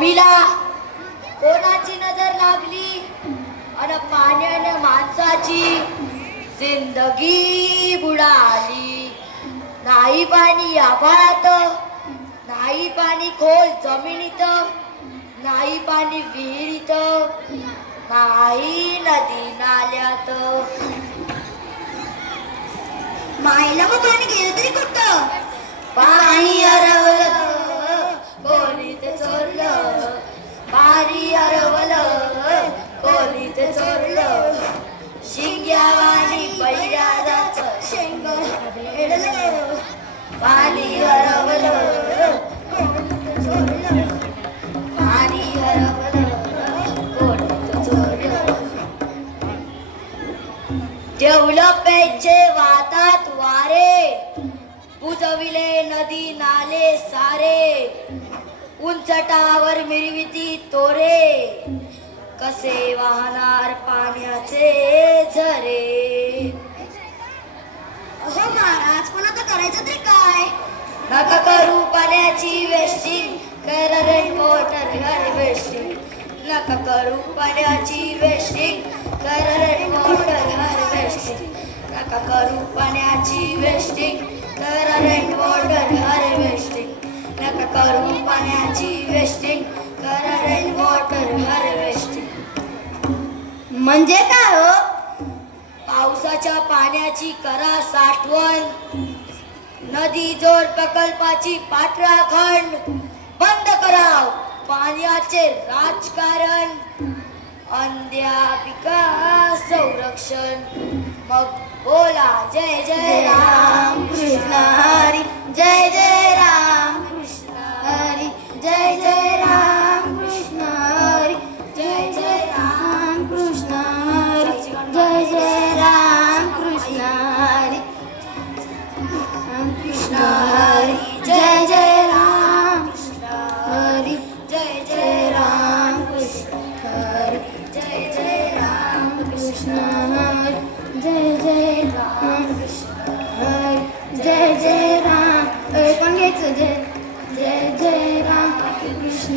जमिला कोणाची नजर लागली अन पाण्याने माणसाची जिंदगी बुडाली. नाही पाणी आभाळात, नाही पाणी खोल जमिनीत, नाही पाणी विहिरीत, नाही नदी नाल्यात. माईला मग पाणी गेलं तरी कुठं? पाणी हरवलं कोणीत चोरलं, पाणी हरवलं कोणीत चोरलं. शिंग्यावानी बैराजाचं शेंग भेटलं, पाणी हरवलं कोणीत चोरलं, पाणी हरवलं कोणीत चोरलं. ठेवलं पेचे वातात वारे, बुजविले नदी नाले सारे. उंचटावर मिरविती तोरे, कसे वाहणार पाण्याचे झरे. हो महाराज, पण आता करायचं तरी काय? नका करू पाण्याची वेस्टिंग, करा रेन वॉटर हार्वेस्टिंग. नका करू पाण्याची वेस्टिंग, करा रेन वॉटर हार्वेस्टिंग. नका करू पाण्याची वेस्टिंग, करा रेन वॉटर हार्वेस्टिंग. नका करू पाण्याची वेस्टिंग, करा रेन वॉटर हार्वेस्टिंग. म्हणजे काय हो? पावसाच्या पाण्याची करा साठवण, नदी जोड प्रकल्पाची पाठराखण. बंद करा पाण्याचे राजकारण, अध्यापिका संरक्षण. मग बोला जय जय राम कृष्ण हरी, जय जय राम कृष्ण हरी, जय जय राम कृष्ण हरी, जय जय राम कृष्ण हरी, जय जय राम कृष्ण हरी, कृष्ण हरी, जय जय राम कृष्ण हरी, जय जय राम कृष्ण हरी, जय जय राम कृष्ण हरी, जय जय राम कृष्ण हरी, जय जय राम. पण घ्यायचं जय जय जय राम कृष्ण